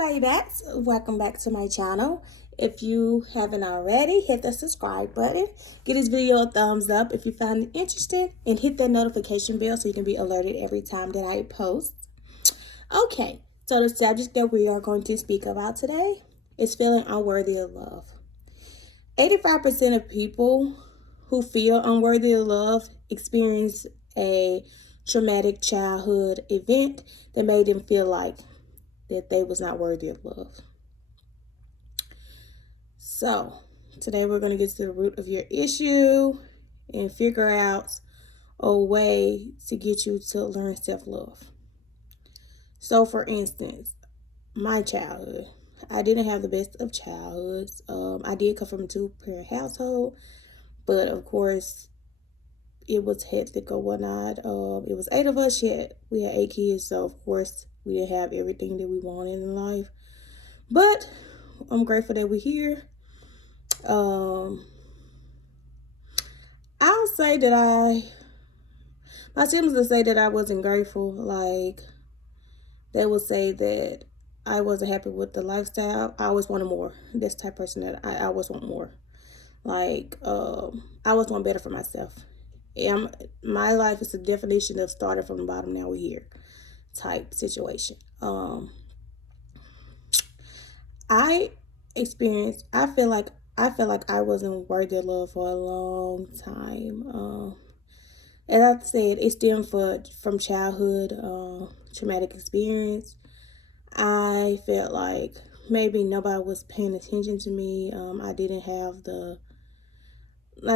babies, welcome back to my channel. If you haven't already, hit the subscribe button, give this video a thumbs up if you found it interesting, and hit that notification bell so you can be alerted every time that I post. Okay, so the subject that we are going to speak about today is feeling unworthy of love. 85% of people who feel unworthy of love experience a traumatic childhood event that made them feel like that they was not worthy of love. So today we're going to get to the root of your issue and figure out a way to get you to learn self-love. So for instance, my childhood, I didn't have the best of childhoods. I did come from a two-parent household, but of course it was hectic or whatnot. It was 8 of us, yet we had 8 kids, so of course we didn't have everything that we wanted in life. But I'm grateful that we're here. I'll say that my siblings would say that I wasn't grateful. Like, they would say that I wasn't happy with the lifestyle. I always wanted more. That's the type of person that I always want more. Like, I always want better for myself. My life is the definition of starting from the bottom, now we're here type situation. I feel like I wasn't worthy of love for a long time. As I said, it stemmed from childhood traumatic experience. I felt like maybe nobody was paying attention to me. I didn't have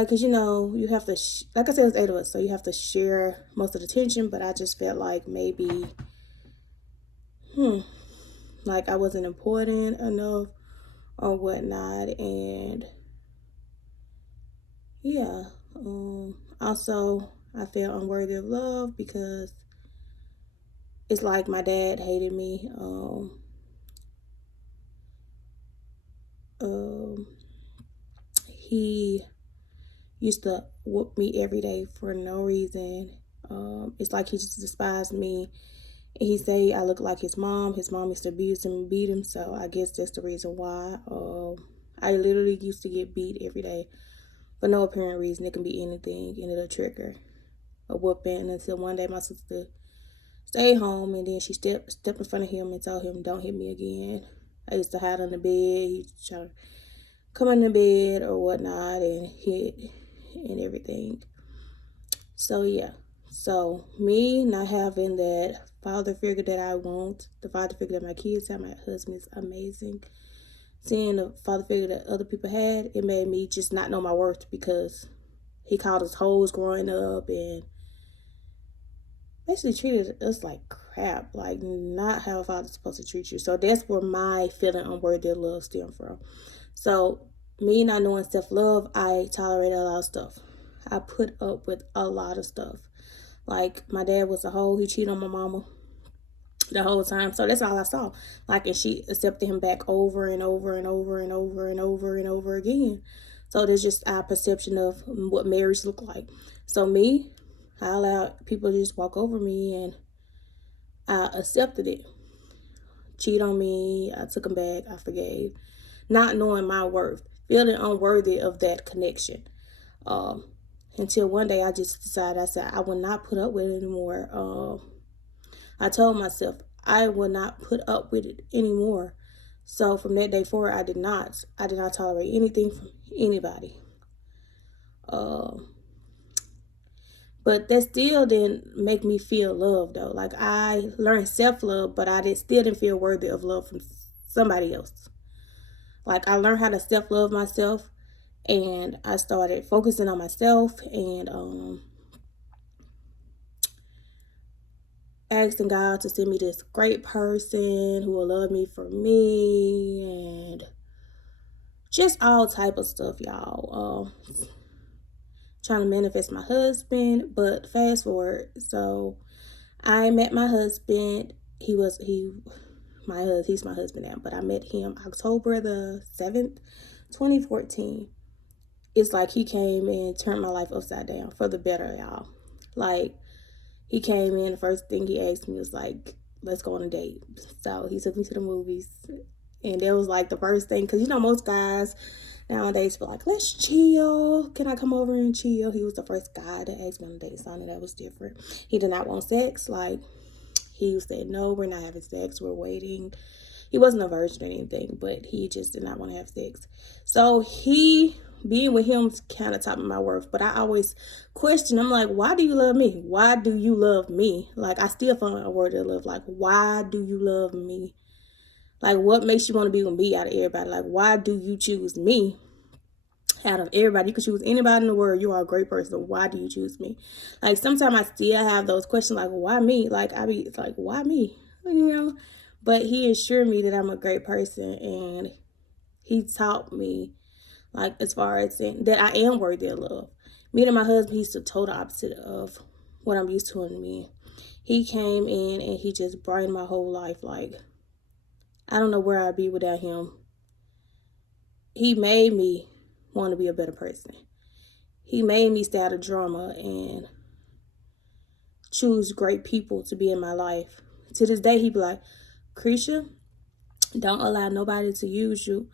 cause you have to, like I said, it's 8 of us, so you have to share most of the attention. But I just felt like maybe, like I wasn't important enough or whatnot, and yeah. Also, I felt unworthy of love because it's like my dad hated me. He used to whoop me every day for no reason. It's like he just despised me. He say I look like his mom. His mom used to abuse him and beat him, so I guess that's the reason why. I literally used to get beat every day for no apparent reason. It can be anything, and it'll trigger a whooping, until one day my sister stayed home, and then she stepped in front of him and told him, "Don't hit me again." I used to hide on the bed. He used to try to come in the bed or whatnot and hit and everything. So yeah. So me not having that father figure that I want, the father figure that my kids have, my husband is amazing. Seeing the father figure that other people had, it made me just not know my worth, because he called us hoes growing up and basically treated us like crap, like not how a father's supposed to treat you. So that's where my feeling unworthy of love stemmed from. So me not knowing self-love, I tolerated a lot of stuff. I put up with a lot of stuff. Like, my dad was a hoe. He cheated on my mama the whole time. So that's all I saw. Like, and she accepted him back over and over and over and over and over and over again. So there's just our perception of what marriage look like. So me, I allowed people to just walk over me, and I accepted it. Cheat on me, I took him back, I forgave. Not knowing my worth, feeling unworthy of that connection. Until one day I just decided, I said, I will not put up with it anymore. I told myself I will not put up with it anymore. So from that day forward, I did not tolerate anything from anybody. But that still didn't make me feel love, though. Like, I learned self-love, but still didn't feel worthy of love from somebody else. Like, I learned how to self-love myself, and I started focusing on myself and asking God to send me this great person who will love me for me, and just all type of stuff, y'all. Trying to manifest my husband. But fast forward, so I met my husband. He's my husband now, but I met him October the 7th, 2014. It's like he came and turned my life upside down for the better, y'all. Like, he came in, the first thing he asked me was like, let's go on a date. So he took me to the movies. And that was like the first thing, because you know, most guys nowadays be like, let's chill. Can I come over and chill? He was the first guy to ask me on a date, so I knew that was different. He did not want sex. Like, he said, no, we're not having sex. We're waiting. He wasn't a virgin or anything, but he just did not want to have sex. So being with him kind of taught me my worth. But I always question, I'm like, why do you love me? Why do you love me? Like, I still find a word of love. Like, why do you love me? Like, what makes you want to be with me out of everybody? Like, why do you choose me out of everybody? You could choose anybody in the world. You are a great person. Why do you choose me? Like, sometimes I still have those questions, like, why me? Like, I be like, why me? You know? But he assured me that I'm a great person, and he taught me, like, as far as that I am worthy of love. Me and my husband, he's the total opposite of what I'm used to in men. He came in and he just brightened my whole life. Like, I don't know where I'd be without him. He made me want to be a better person. He made me stay out of drama and choose great people to be in my life. To this day, he be like, Krisha, don't allow nobody to use you.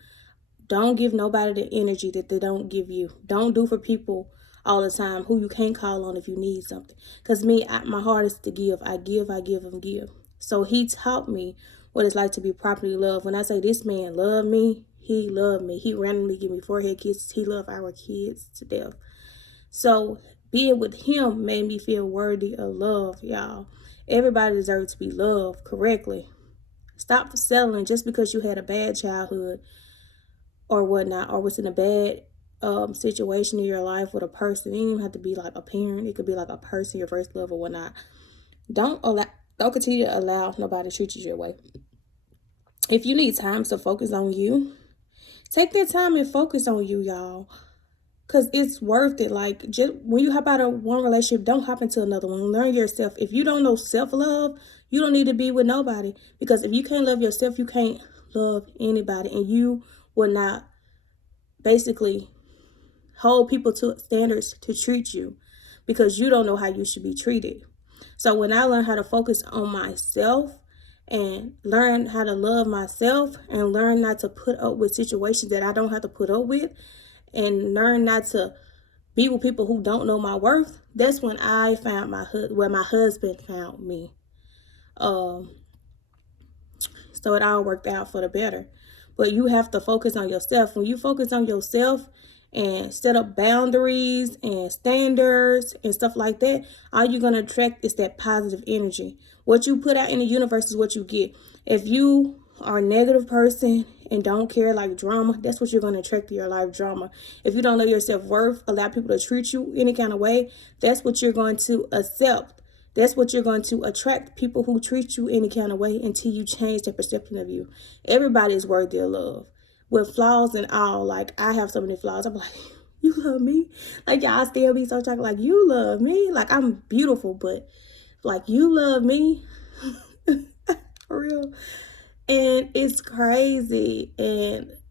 Don't give nobody the energy that they don't give you. Don't do for people all the time who you can't call on if you need something. Because my heart is to give. I give, and give. So he taught me what it's like to be properly loved. When I say this man loved me, he loved me. He randomly give me forehead kisses. He loved our kids to death. So being with him made me feel worthy of love, y'all. Everybody deserves to be loved correctly. Stop settling just because you had a bad childhood or whatnot, or was in a bad situation in your life with a person. It didn't even have to be like a parent. It could be like a person, your first love or whatnot. Don't continue to allow nobody to treat you your way. If you need time to focus on you, take that time and focus on you, y'all. Because it's worth it. Like, just when you hop out of one relationship, don't hop into another one. Learn yourself. If you don't know self-love, you don't need to be with nobody. Because if you can't love yourself, you can't love anybody. And you will not basically hold people to standards to treat you, because you don't know how you should be treated. So when I learned how to focus on myself and learn how to love myself and learn not to put up with situations that I don't have to put up with, and learn not to be with people who don't know my worth, that's when I found where my husband found me. So it all worked out for the better. But you have to focus on yourself. When you focus on yourself and set up boundaries and standards and stuff like that, all you're going to attract is that positive energy. What you put out in the universe is what you get. If you are a negative person and don't care, like drama, that's what you're going to attract to your life, drama. If you don't know your self-worth, allow people to treat you any kind of way, that's what you're going to accept. That's what you're going to attract, people who treat you any kind of way, until you change their perception of you. Everybody is worthy of love, with flaws and all. Like, I have so many flaws. I'm like, you love me? Like, y'all still be so chocolate. Like, you love me? Like, I'm beautiful, but like, you love me? For real. And it's crazy.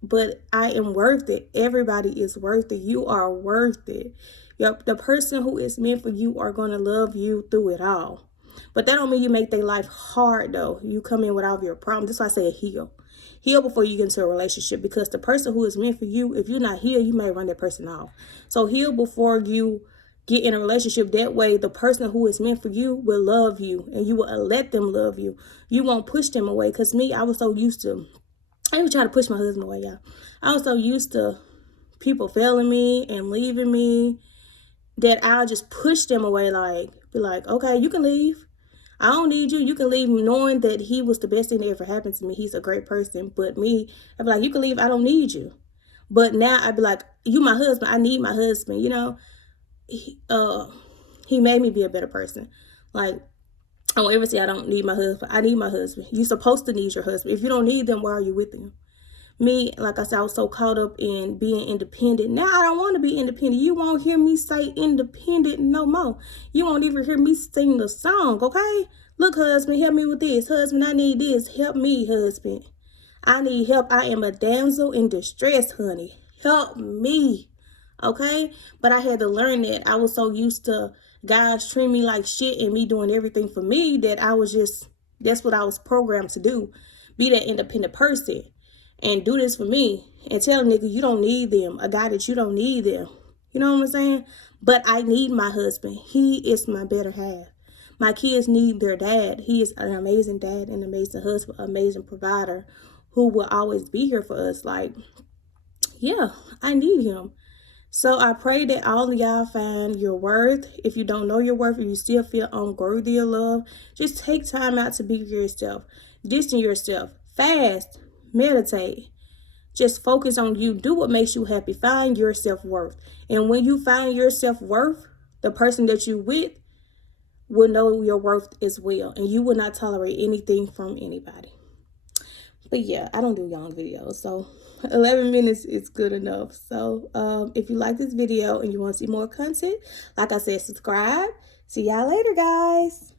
But I am worth it. Everybody is worth it. You are worth it. Yep, the person who is meant for you are going to love you through it all. But that don't mean you make their life hard, though. You come in with all of your problems. That's why I say heal. Heal before you get into a relationship, because the person who is meant for you, if you're not healed, you may run that person off. So heal before you get in a relationship. That way, the person who is meant for you will love you, and you will let them love you. You won't push them away. Because I was so used to, I even try to push my husband away, y'all. I was so used to people failing me and leaving me that I'll just push them away, like, be like, okay, you can leave. I don't need you. You can leave, knowing that he was the best thing that ever happened to me. He's a great person. But me, I'd be like, you can leave. I don't need you. But now I'd be like, you my husband. I need my husband. You know, he made me be a better person. Like, I don't ever say I don't need my husband. I need my husband. You're supposed to need your husband. If you don't need them, why are you with them? Me, like I said, I was so caught up in being independent. Now I don't want to be independent. You won't hear me say independent no more. You won't even hear me sing the song, okay? Look, husband, help me with this. Husband, I need this. Help me, husband. I need help. I am a damsel in distress, honey. Help me, okay? But I had to learn that. I was so used to guys treating me like shit and me doing everything for me that I was just That's what I was programmed to do. Be that independent person and do this for me and tell a nigga you don't need them, a guy that you don't need them. You know what I'm saying? But I need my husband. He is my better half. My kids need their dad. He is an amazing dad, an amazing husband, amazing provider who will always be here for us. Like, yeah, I need him. So I pray that all of y'all find your worth. If you don't know your worth, if you still feel unworthy of love, just take time out to be yourself. Distance yourself. Fast. Meditate. Just focus on you. Do what makes you happy. Find your self-worth. And when you find your self-worth, the person that you with will know your worth as well. And you will not tolerate anything from anybody. But yeah, I don't do long videos, so 11 minutes is good enough. So if you like this video and you want to see more content, like I said, subscribe. See y'all later, guys.